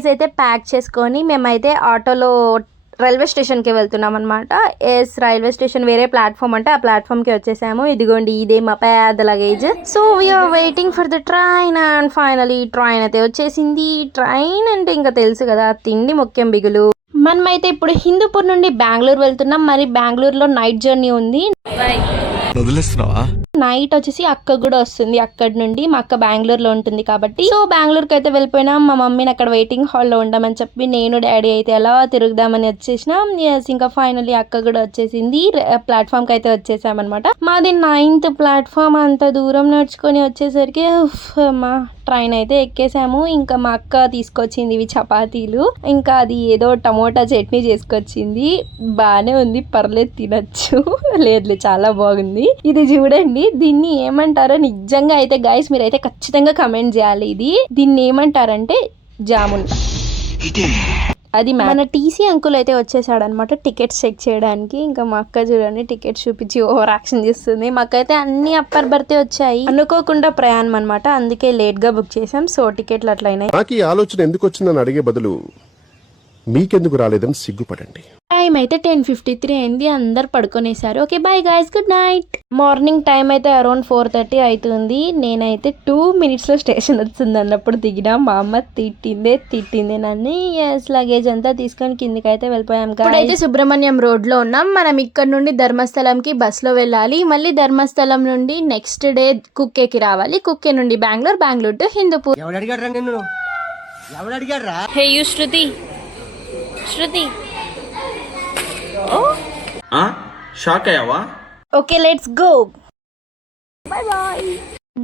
Luggage అయితే pack చేసుకొని మేమైతే ఆటోలో రైల్వే స్టేషన్కి వెళ్తున్నాం అనమాట. రైల్వే స్టేషన్ వేరే ప్లాట్ఫామ్ అంటే ఆ ప్లాట్ఫామ్కి వచ్చేసాము. ఇదిగోండి ఇదే మా పెద్ద luggage. So we're waiting for the train and finally train అయితే వచ్చేసింది. ట్రైన్ అంటే ఇంకా తెలుసు కదా, తిండి ముఖ్యం బిగులు. మనమైతే ఇప్పుడు హిందూపూర్ నుండి బెంగళూరు వెళ్తున్నాం. మరి బెంగళూరులో నైట్ జర్నీ ఉంది. నైట్ వచ్చేసి అక్క కూడా వస్తుంది అక్కడి నుండి. మా అక్క బెంగళూరులో ఉంటుంది కాబట్టి సో బెంగళూరుకి అయితే వెళ్ళిపోయినాం. మా మమ్మీని అక్కడ వెయిటింగ్ హాల్లో ఉండమని చెప్పి నేను డాడీ అయితే అలా తిరుగుదామని వచ్చేసినాం. ఇంకా ఫైనల్లీ అక్క కూడా వచ్చేసింది. ప్లాట్ఫామ్ కి అయితే వచ్చేసామన్నమాట. మాది 9th ప్లాట్ఫామ్. అంత దూరం నడుచుకొని వచ్చేసరికి మా ట్రైన్ అయితే ఎక్కేసాము. ఇంకా మా అక్క తీసుకొచ్చింది ఇవి చపాతీలు, ఇంకా అది ఏదో టమోటా చట్నీ చేసుకొచ్చింది. బానే ఉంది, పర్లేదు తినచ్చు. లేదు చాలా బాగుంది. ఇది చూడండి, దీన్ని ఏమంటారో నిజంగా అయితే గైస్ మీరైతే ఖచ్చితంగా కమెంట్ చేయాలి. దీన్ని ఏమంటారంటే జామున్. అది మన టీసీ అంకుల్ అయితే వచ్చేసాడనమాట టికెట్స్ చెక్ చేయడానికి. ఇంకా మా అక్క చూడండి టికెట్స్ చూపించి ఓవర్ యాక్షన్ చేస్తుంది. మాకైతే అన్ని అప్పర్ బర్తే వచ్చాయి. అనుకోకుండా ప్రయాణం అనమాట, అందుకే లేట్ గా బుక్ చేసాం. సో టికెట్లు అట్లయినాయి. నాకు ఈ ఆలోచన ఎందుకు వచ్చిందని అడిగే బదులు మీకెందుకు రాలేదని సిగ్గుపడండి. టైం అయితే 10:53 అయింది. అందరు పడుకునేసారు. Okay bye guys, good night. Morning time అయితే అరౌండ్ 4:30 అవుతుంది. నేనైతే 2 minutes లో స్టేషన్ వస్తుంది అన్నప్పుడు దిగినా. మా అమ్మ తిట్టిందే నన్ను. లగేజ్ అంతా తీసుకొని కిందికి అయితే వెళ్ళిపోయాం. ఇప్పుడైతే సుబ్రహ్మణ్యం రోడ్ లో ఉన్నాం. మనం ఇక్కడ నుండి ధర్మస్థలంకి బస్ లో వెళ్ళాలి. మళ్ళీ ధర్మస్థలం నుండి నెక్స్ట్ డే కుక్కేకి రావాలి. కుక్కే నుండి Bengaluru to Hindupur. Hey you Shruti shock అయ్యావా? Okay let's go. Bye bye.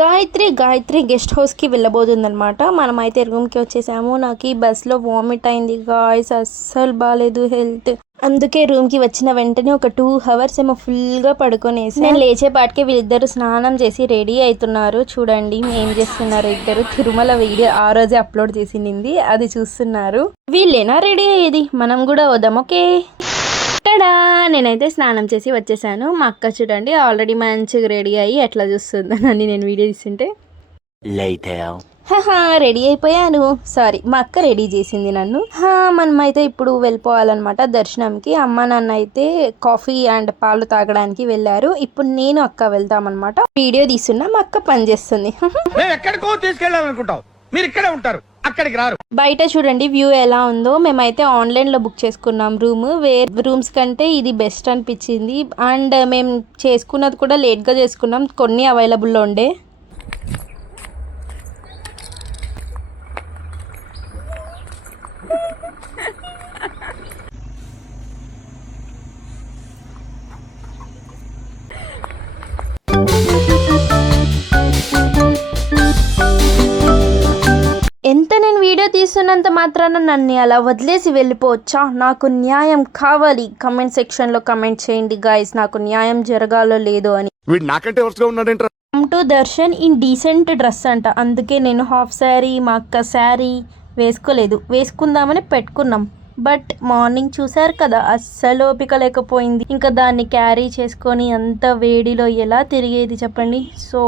Gayatri guest house కి వెళ్ళబోతుందన్నమాట. మనం అయితే రూమ్ కి వచ్చేసాము. నాకు ఈ బస్ లో వామిట్ అయింది గాయ్స్, అస్సలు బాగాలేదు హెల్త్. అందుకే రూమ్ కి వచ్చిన వెంటనే ఒక 2 hours ఏమో ఫుల్ గా పడుకొనేసి నేను లేచేపాటికే వీళ్ళిద్దరు స్నానం చేసి రెడీ అవుతున్నారు. చూడండి ఏం చేస్తున్నారు ఇద్దరు. తిరుమల వీడియో ఆ రోజే అప్లోడ్ చేసింది, అది చూస్తున్నారు. వీళ్ళేనా రెడీ అయ్యేది, మనం కూడా వద్దాం. ఓకే నేనైతే స్నానం చేసి వచ్చేసాను. మా అక్క చూడండి ఆల్రెడీ మంచిగా రెడీ అయ్యి ఎట్లా చూస్తుందని నేను వీడియో తీస్తుంటే. రెడీ అయిపోయాను. సారీ, మా అక్క రెడీ చేసింది నన్ను. మనమైతే ఇప్పుడు వెళ్ళిపోవాలన్నమాట దర్శనంకి. అమ్మ నాన్న అయితే కాఫీ అండ్ పాలు తాగడానికి వెళ్ళారు. ఇప్పుడు నేను అక్క వెళ్తామన్నమాట. వీడియో తీస్తున్నా, మా అక్క పని చేస్తుంది. మీరు ఇక్కడే ఉంటారు, అక్కడికి రారు. బయట చూడండి వ్యూ ఎలా ఉందో. మేమైతే ఆన్లైన్ లో బుక్ చేసుకున్నాం రూమ్. వేరే రూమ్స్ కంటే ఇది బెస్ట్ అనిపించింది. అండ్ మేము చేసుకున్నది కూడా లేట్ గా చేసుకున్నాం, కొన్ని అవైలబుల్లో ఉండే. ఎంత నేను వీడియో తీస్తున్నంత మాత్రాన నన్ను అలా వదిలేసి వెళ్ళిపోవచ్చా? నాకు న్యాయం కావాలి. కమెంట్ సెక్షన్ లో కమెంట్ చేయండి గాయస్, నాకు న్యాయం జరగాలో లేదో అని. Come to Darshan in decent dress అంట. అందుకే నేను హాఫ్ శారీ, మా అక్క శారీ వేసుకోలేదు. వేసుకుందామని పెట్టుకున్నాం. బట్ మార్నింగ్ చూసారు కదా, అస్సలు ఓపిక లేకపోయింది. ఇంకా దాన్ని క్యారీ చేసుకొని అంత వేడిలో ఎలా తిరిగేది చెప్పండి. సో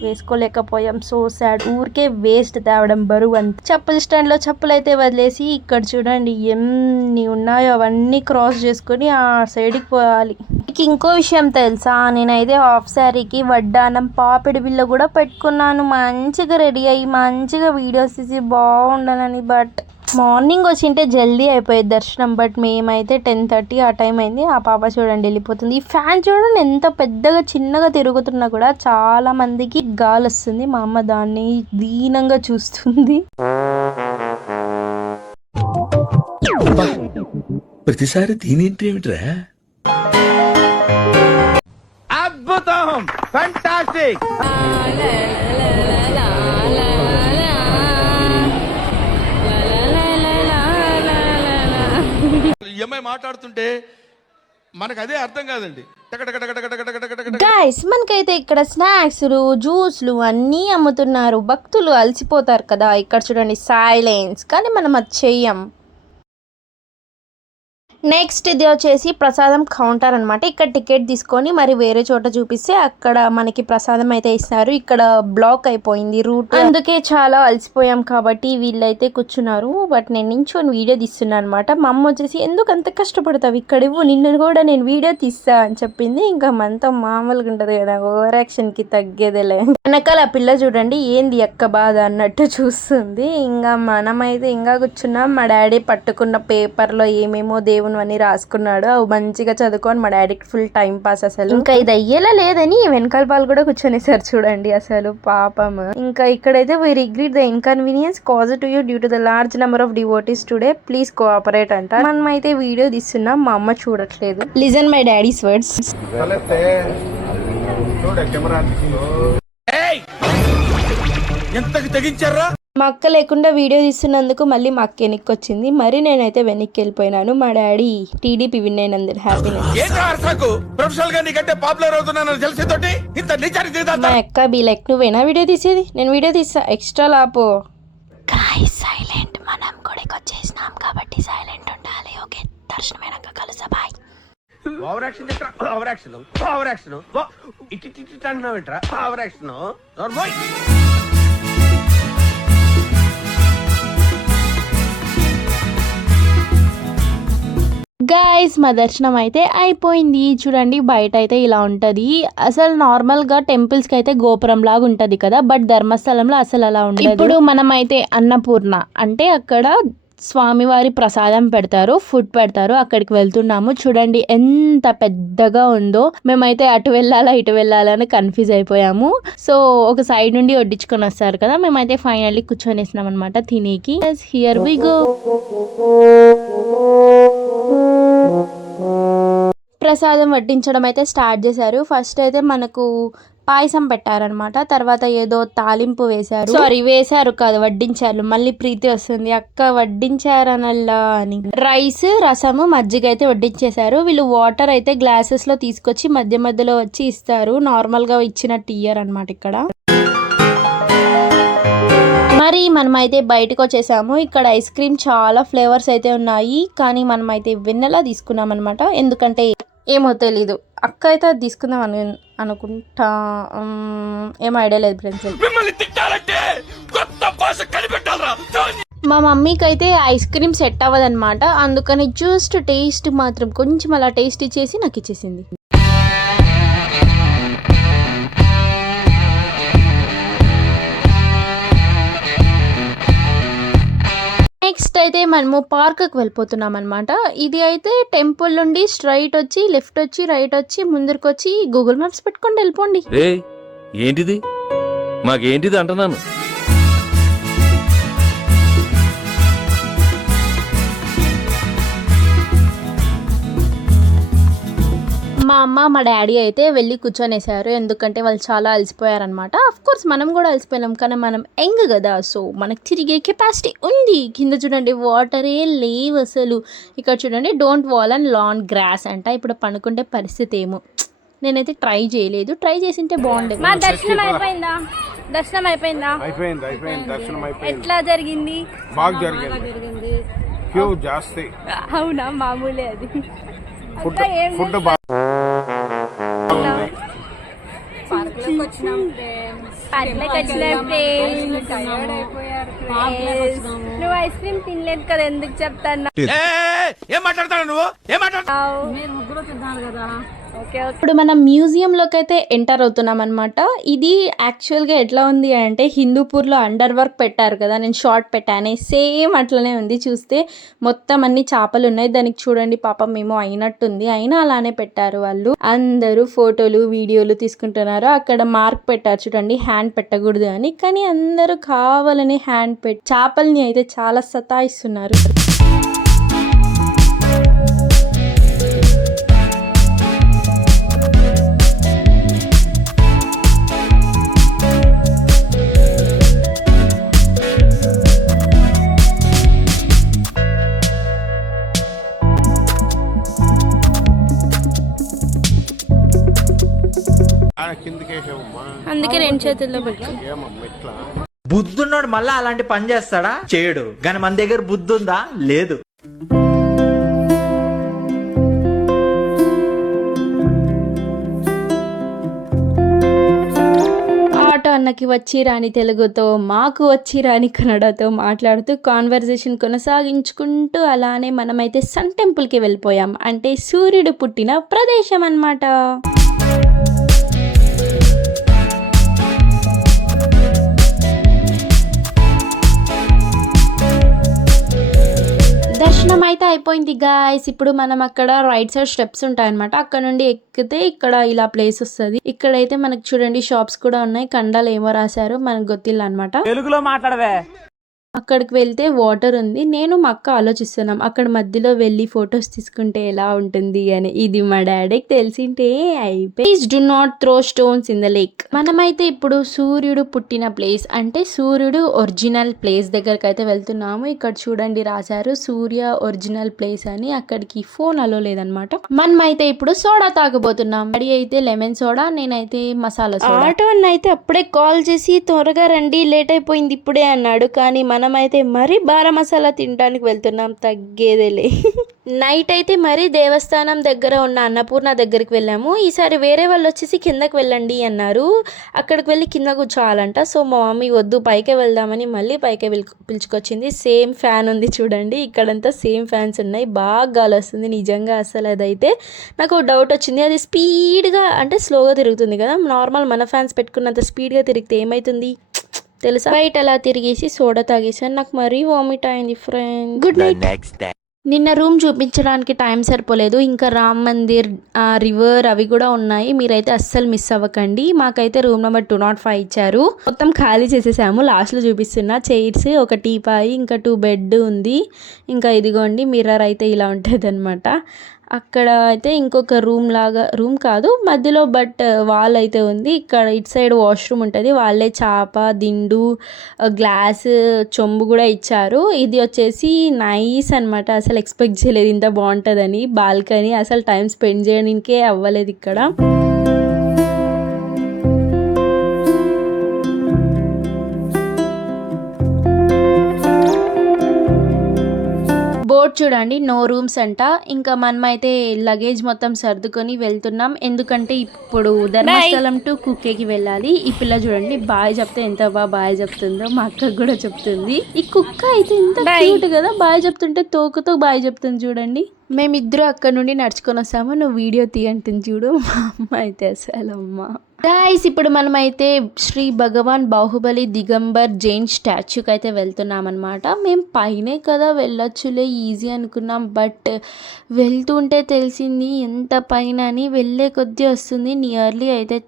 వేసుకోలేకపోయాం. So sad. ఊరికే వేస్ట్ తేవడం బరువు అంత. చెప్పుల స్టాండ్ లో చెప్పులు అయితే వదిలేసి ఇక్కడ చూడండి ఎన్ని ఉన్నాయో అవన్నీ క్రాస్ చేసుకొని ఆ సైడ్కి పోవాలి. ఇంకో విషయం తెలుసా, నేనైతే హాఫ్ శారీకి వడ్డానం పాపిడి బిల్ల కూడా పెట్టుకున్నాను. మంచిగా రెడీ అయ్యి మంచిగా వీడియోస్ తీసి బాగుండాలని. బట్ మార్నింగ్ వచ్చింటే జల్దీ అయిపోయేది దర్శనం. బట్ మేమైతే 10:30 ఆ టైం అయింది. ఆ పాప చూడండి వెళ్ళిపోతుంది. ఈ ఫ్యాన్ చూడండి ఎంత పెద్దగా చిన్నగా తిరుగుతున్నా కూడా చాలా మందికి గాలి వస్తుంది. మా అమ్మ దాన్ని దీనంగా చూస్తుంది. ప్రతిసారి దీనేంటి ఏమిట్రా? అద్భుతం, ఫెంటాస్టిక్. అమ్మాయి మాట్లాడుతుంటే మనకు అదే అర్థం కాదండి. గైస్ మనకైతే ఇక్కడ స్నాక్స్లు జ్యూస్లు అన్నీ అమ్ముతున్నారు. భక్తులు అలసిపోతారు కదా. ఇక్కడ చూడండి సైలెన్స్, కానీ మనం అది చెయ్యం. నెక్స్ట్ ఇది వచ్చేసి ప్రసాదం కౌంటర్ అన్నమాట. ఇక్కడ టికెట్ తీసుకొని మరి వేరే చోట చూపిస్తే అక్కడ మనకి ప్రసాదం అయితే ఇస్తారు. ఇక్కడ బ్లాక్ అయిపోయింది రూట్, అందుకే చాలా అలసిపోయాం కాబట్టి వీళ్ళైతే కూర్చున్నారు. బట్ నేను నించొని వీడియో తీస్తున్నాను అనమాట. మా అమ్మ వచ్చేసి ఎందుకు అంత కష్టపడతావు, ఇక్కడ ఇవ్వు, నిన్ను కూడా నేను వీడియో తీస్తా అని చెప్పింది. ఇంకా మనతో మామూలుగా ఉంటది కదా, ఓవర్ యాక్షన్ కి తగ్గేదేలే. వెనకాల ఆ పిల్ల చూడండి ఏంది అక్క బాధ అన్నట్టు చూస్తుంది. ఇంకా మనమైతే ఇంకా కూర్చున్నాం. మా డాడీ పట్టుకున్న పేపర్ లో ఏమేమో దేవుని అని రాసుకున్నాడు. అవి మంచిగా చదువుకొని మా డాడీకి ఫుల్ టైం పాస్. అసలు ఇంకా ఇది అయ్యేలా లేదని వెనకాల వాళ్ళు కూడా కూర్చొనేసారు చూడండి, అసలు పాపం. ఇంకా ఇక్కడైతే we regret the inconvenience caused to you due to the large number of devotees today, please cooperate అంట. మనం అయితే వీడియో తీస్తున్నాం, మా అమ్మ చూడట్లేదు. Listen my daddy's words. ఎంతకి తెగించారా? మా అక్క లేకుండా వీడియో తీస్తున్నందుకు మళ్ళీ మా అక్క వెనక్కి వచ్చింది. మరి నేనైతే వెనక్కి వెళ్ళిపోయినాను. మా డాడీ టీడీపీ విన్ అయినందుకు హ్యాపీనెస్. ప్రొఫెషనల్ గా నీకంటే పాపులర్ అవుతున్నాను తెలిసేతోటి ఇంత నిచారి మా అక్క బీ లైక్ నువ్వేనా వీడియో తీసేది, నేను వీడియో తీస్తా, ఎక్స్ట్రా లాపో. గాయ్స్ సైలెంట్, మనం గుడికి వచ్చేసినాం కాబట్టి సైలెంట్ ఉండాలి. ఓకే, దర్శనమైనాక కలుసా, bye. Over action over action over action ఇటు అంటున్నావు ఏంట్రా ఓవర్ యాక్షన్. గైస్ మా దర్శనం అయితే అయిపోయింది. చూడండి బయట అయితే ఇలా ఉంటది. అసలు నార్మల్ గా టెంపుల్స్ కి అయితే గోపురం లాగా ఉంటది కదా, బట్ ధర్మస్థలంలో అసలు అలా ఉండదు. ఇప్పుడు మనం అయితే అన్నపూర్ణ అంటే అక్కడ స్వామివారి ప్రసాదం పెడతారు, ఫుడ్ పెడతారు, అక్కడికి వెళ్తున్నాము. చూడండి ఎంత పెద్దగా ఉందో. మేమైతే అటు వెళ్ళాలా ఇటు వెళ్ళాలా అని కన్ఫ్యూజ్ అయిపోయాము. సో ఒక సైడ్ నుండి వడ్డించుకొని వస్తారు కదా, మేమైతే ఫైనల్లీ కూర్చొనేసినాం అనమాట తినేకి. Here we go. ప్రసాదం వడ్డించడం అయితే స్టార్ట్ చేశారు. ఫస్ట్ అయితే మనకు పాయసం పెట్టారనమాట, తర్వాత ఏదో తాలింపు వేశారు, సారీ వేశారు కాదు వడ్డించారు. మళ్ళీ ప్రీతి వస్తుంది, అక్క వడ్డించారనల్లా అని. రైస్, రసము, మజ్జిగ అయితే వడ్డించేశారు. వీళ్ళు వాటర్ అయితే గ్లాసెస్ లో తీసుకొచ్చి మధ్య మధ్యలో వచ్చి ఇస్తారు, నార్మల్ గా ఇచ్చినట్టు ఇయ్యర్ అనమాట ఇక్కడ. మరి మనమైతే బయటకు వచ్చేసాము. ఇక్కడ ఐస్ క్రీమ్ చాలా ఫ్లేవర్స్ అయితే ఉన్నాయి, కానీ మనమైతే వెన్నెలా తీసుకున్నాం అనమాట. ఎందుకంటే ఏమో తెలీదు, అక్క అయితే అది తీసుకుందాం అనుకుంటా, ఏం ఐడియా లేదు ఫ్రెండ్స్. మా మమ్మీకి అయితే ఐస్ క్రీమ్ సెట్ అవ్వదన్నమాట, అందుకని జస్ట్ టేస్ట్ మాత్రం కొంచెం అలా టేస్ట్ ఇచ్చేసి నాకు ఇచ్చేసింది. నెక్స్ట్ అయితే మనము పార్క్కి వెళ్ళిపోతున్నాం అనమాట. ఇది అయితే టెంపుల్ నుండి స్ట్రైట్ వచ్చి లెఫ్ట్ వచ్చి రైట్ వచ్చి ముందరికి వచ్చి గూగుల్ మ్యాప్స్ పెట్టుకొని వెళ్ళిపోండి. ఏంటిది మాకేంటిది అంటున్నాను. మా అమ్మ మా డాడీ అయితే వెళ్ళి కూర్చొనేసారు, ఎందుకంటే వాళ్ళు చాలా అలసిపోయారనమాట. అఫ్ కోర్స్ మనం కూడా అలసిపోయినాం, కానీ మనం యంగ్ కదా, సో మనకు తిరిగే కెపాసిటీ ఉంది. కింద చూడండి వాటరే లేవు అసలు. ఇక్కడ చూడండి don't wall and lawn grass అంట. ఇప్పుడు పనుకుంటే పరిస్థితి ఏమో. నేనైతే ట్రై చేయలేదు, ట్రై చేసింటే బాగుండేది. మా దర్శనం అయిపోయిందా? దర్శనం అయిపోయిందా? అయిపోయింది దర్శనం అయిపోయింది. ఎట్లా జరిగింది? బాగా జరిగింది. క్యూ జాస్తి. అవునా? మామూలే అది. ఫుడ్ బాగా పార్క్లోకి వచ్చినాం నువ్వు ఐస్ క్రీమ్ తినలేదు కదా, ఎందుకు చెప్తాను? ఏం మాట్లాడతాడు నువ్వు, ఏం మాట్లాడతావు? ఇప్పుడు మనం మ్యూజియం లోకి అయితే ఎంటర్ అవుతున్నాం అనమాట. ఇది యాక్చువల్ గా ఎట్లా ఉంది అంటే హిందూపూర్ లో అండర్ వర్క్ పెట్టారు కదా, నేను షార్ట్ పెట్టాను, సేమ్ అట్లనే ఉంది. చూస్తే మొత్తం అన్ని చేపలు ఉన్నాయి. దానికి చూడండి పాపం ఏమో అయినట్టుంది, అయినా అలానే పెట్టారు వాళ్ళు. అందరూ ఫోటోలు వీడియోలు తీసుకుంటున్నారు. అక్కడ మార్క్ పెట్టారు చూడండి, హ్యాండ్ పెట్టకూడదు అని, కానీ అందరూ కావాలని హ్యాండ్ పెట్టి చేపల్ని అయితే చాలా సతాయిస్తున్నారు. అందుకే రెండు చేతుల్లో పెట్టి. బుద్ధున్నాడు మళ్ళా అలాంటి పని చేస్తాడా? చేయడు. కానీ మన దగ్గర బుద్ధి ఉందా? లేదు. మనకి వచ్చి రాని తెలుగుతో మాకు వచ్చి రాని కన్నడతో మాట్లాడుతూ కాన్వర్జేషన్ కొనసాగించుకుంటూ అలానే మనమైతే సన్ టెంపుల్కి వెళ్ళిపోయాం. అంటే సూర్యుడు పుట్టిన ప్రదేశం అన్నమాట. దర్శనం అయితే అయిపోయింది గాయస్. ఇప్పుడు మనం అక్కడ రైట్ సైడ్ స్టెప్స్ ఉంటాయన్నమాట. అక్కడ నుండి ఎక్కితే ఇక్కడ ఇలా ప్లేస్ వస్తుంది. ఇక్కడైతే మనకు చూడండి షాప్స్ కూడా ఉన్నాయి. కండాలు ఏమో రాశారు మనకు గొత్తిల్లు అనమాట. తెలుగులో మాట్లాడవే. అక్కడికి వెళ్తే వాటర్ ఉంది. నేను మా అక్క ఆలోచిస్తున్నాం అక్కడ మధ్యలో వెళ్ళి ఫొటోస్ తీసుకుంటే ఎలా ఉంటుంది అని. ఇది మా డాడీకి తెలిసింటే అయిపోయి please do not throw stones in the lake. మనమైతే ఇప్పుడు సూర్యుడు పుట్టిన ప్లేస్ అంటే సూర్యుడు ఒరిజినల్ ప్లేస్ దగ్గరకు అయితే వెళ్తున్నాము. ఇక్కడ చూడండి రాశారు సూర్య ఒరిజినల్ ప్లేస్ అని. అక్కడికి ఫోన్ అలో లేదనమాట. మనమైతే ఇప్పుడు సోడా తాగబోతున్నాం. డాడీ అయితే లెమన్ సోడా, నేనైతే మసాలా సోడా. ఆటో అన్న అయితే అప్పుడే కాల్ చేసి త్వరగా రండి లేట్ అయిపోయింది ఇప్పుడే అన్నాడు. కానీ మనమైతే మరీ బారా మసాలా తినడానికి వెళ్తున్నాం, తగ్గేదేలే. నైట్ అయితే మరీ దేవస్థానం దగ్గర ఉన్న అన్నపూర్ణ దగ్గరికి వెళ్ళాము. ఈసారి వేరే వాళ్ళు వచ్చేసి కిందకి వెళ్ళండి అన్నారు. అక్కడికి వెళ్ళి కింద కూర్చోవాలంట. సో మా మమ్మీ వద్దు పైకే వెళ్దామని మళ్ళీ పైకే పిలుచుకొచ్చింది. సేమ్ ఫ్యాన్ ఉంది చూడండి, ఇక్కడంతా సేమ్ ఫ్యాన్స్ ఉన్నాయి. బాగా గాలి వస్తుంది నిజంగా. అసలు అదైతే నాకు డౌట్ వచ్చింది, అది స్పీడ్గా అంటే స్లోగా తిరుగుతుంది కదా, నార్మల్ మన ఫ్యాన్స్ పెట్టుకున్నంత స్పీడ్గా తిరిగితే ఏమవుతుంది తెలుసా. బయట అలా తిరిగేసి సోడా తాగేసాను. నాకు మరీ వామిట్ అయింది ఫ్రెండ్. Good night. నిన్న రూమ్ చూపించడానికి టైం సరిపోలేదు. ఇంకా రామ్ మందిర్, రివర్ అవి కూడా ఉన్నాయి. మీరైతే అస్సలు మిస్ అవ్వకండి. మాకైతే రూమ్ నెంబర్ 205 ఇచ్చారు. మొత్తం ఖాళీ చేసేసాము. లాస్ట్లో చూపిస్తున్నా చైర్స్, ఒక టీపాయి, ఇంకా 2 బెడ్ ఉంది. ఇంకా ఇదిగోండి మిర్రర్ అయితే ఇలా ఉంటుంది అనమాట. అక్కడ అయితే ఇంకొక రూమ్ కాదు మధ్యలో, బట్ వాల్ అయితే ఉంది. ఇక్కడ ఇటు సైడ్ వాష్రూమ్ ఉంటుంది. వాళ్ళే చాప, దిండు, గ్లాస్, చెంబు కూడా ఇచ్చారు. ఇది వచ్చేసి నైస్ అనమాట. అసలు ఎక్స్పెక్ట్ చేయలేదు ఇంత బాగుంటుందని. బాల్కనీ అసలు టైం స్పెండ్ చేయడానికే అవ్వలేదు ఇక్కడ. బోర్డ్ చూడండి నో రూమ్స్ అంట. ఇంకా మనమైతే లగేజ్ మొత్తం సర్దుకొని వెళ్తున్నాం. ఎందుకంటే ఇప్పుడు ధర్మస్థలం టు కుక్కేకి వెళ్ళాలి. ఈ పిల్ల చూడండి బాయ్ చెప్తే ఎంత బాయ్ చెప్తుందో, మా అక్కకు కూడా చెప్తుంది. ఈ కుక్క అయితే ఎంత క్యూట్ కదా, బాయ్ చెప్తుంటే తోకతో బాయ్ చెప్తుంది చూడండి. మేమిద్దరు అక్కడ నుండి నడుచుకొని వస్తాము. నువ్వు వీడియో తీయంటుంది చూడు మా అమ్మ అయితే అసలు అమ్మ. గాయ్స్ ఇప్పుడు మనమైతే శ్రీ భగవాన్ బాహుబలి దిగంబర్ జైన్ స్టాచ్యూకి అయితే వెళ్తున్నాం అనమాట. మేము పైనే కదా వెళ్ళొచ్చులే ఈజీ అనుకున్నాం, బట్ వెళ్తుంటే తెలిసింది ఎంత పైన అని. వెళ్ళే కొద్దీ వస్తుంది. నియర్లీ అయితే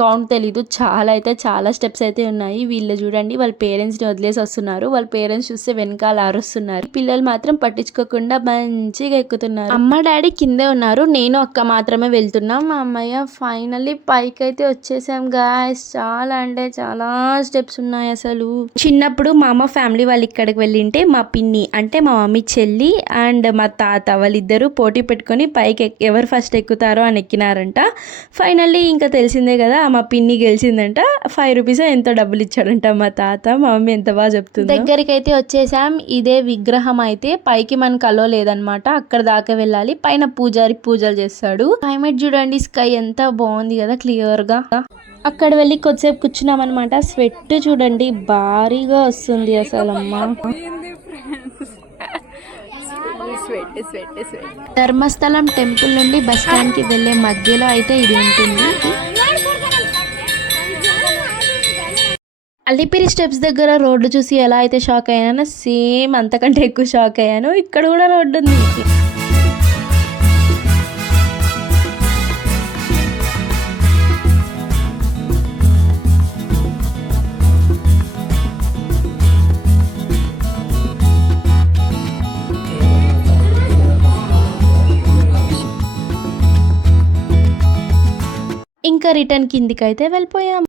కౌంట్ తెలీదు, చాలా స్టెప్స్ అయితే ఉన్నాయి. వీళ్ళు చూడండి వాళ్ళ పేరెంట్స్ని వదిలేసి వస్తున్నారు. వాళ్ళ పేరెంట్స్ చూస్తే వెనకాల అరుస్తున్నారు. పిల్లలు మాత్రం పట్టించుకోకుండా మంచిగా ఎక్కుతున్నారు. అమ్మ డాడీ కిందే ఉన్నారు, నేను అక్క మాత్రమే వెళ్తున్నాం. మా అమ్మయ్య ఫైనల్లీ పైకి అయితే వచ్చేసాం గాయ్స్. చాలా అంటే చాలా స్టెప్స్ ఉన్నాయి అసలు. చిన్నప్పుడు మా అమ్మ ఫ్యామిలీ వాళ్ళు ఇక్కడికి వెళ్ళింటే మా పిన్ని అంటే మా మమ్మీ చెల్లి అండ్ మా తాత వాళ్ళిద్దరూ పోటీ పెట్టుకొని పైకి ఎవరు ఫస్ట్ ఎక్కుతారో అని ఎక్కినారంట. ఫైనల్లీ ఇంకా తెలిసిందే కదా మా పిన్ని గెలిచిందంట. 5 రూపీస్ ఎంతో డబ్బులు ఇచ్చాడంట మా తాత. మా మమ్మీ ఎంత బాగా చెప్తుంది. దగ్గరికి అయితే వచ్చేసాం. ఇదే విగ్రహం అయితే పైకి మనకు అలో లేదనమాట, అక్కడ దాకా వెళ్ళాలి. పైన పూజారి పూజలు చేస్తాడు. క్లైమేట్ చూడండి, స్కై ఎంత బాగుంది కదా క్లియర్ గా. అక్కడ వెళ్ళి కొద్దిసేపు కూర్చున్నాం అనమాట. స్వెట్ చూడండి భారీగా వస్తుంది అసలు అమ్మ. ధర్మస్థలం టెంపుల్ నుండి బస్ స్టాండ్ కి వెళ్లే మధ్యలో అయితే ఇది ఉంటుంది. అల్లిపిరి స్టెప్స్ దగ్గర రోడ్డు చూసి ఎలా అయితే షాక్ అయ్యానో సేమ్ అంతకంటే ఎక్కువ షాక్ అయ్యాను. ఇక్కడ కూడా రోడ్డు ఉంది. ఇంకా రిటర్న్ కిందికి అయితే వెళ్ళిపోయాం.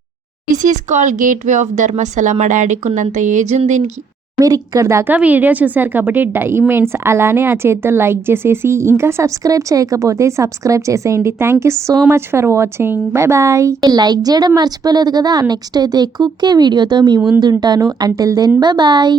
This is call gate way of Dharmasthala. మా డాడీకి ఉన్నంత ఏజ్ ఉంది దీనికి. మీరు ఇక్కడ దాకా వీడియో చూసారు కాబట్టి డైమండ్స్ అలానే ఆ చేతితో లైక్ చేసేసి ఇంకా సబ్స్క్రైబ్ చేయకపోతే సబ్స్క్రైబ్ చేసేయండి. Thank you so much for watching. Bye bye. Like చేయడం మర్చిపోలేదు కదా. నెక్స్ట్ అయితే కుక్కే వీడియోతో మీ ముందు ఉంటాను. Until then bye bye.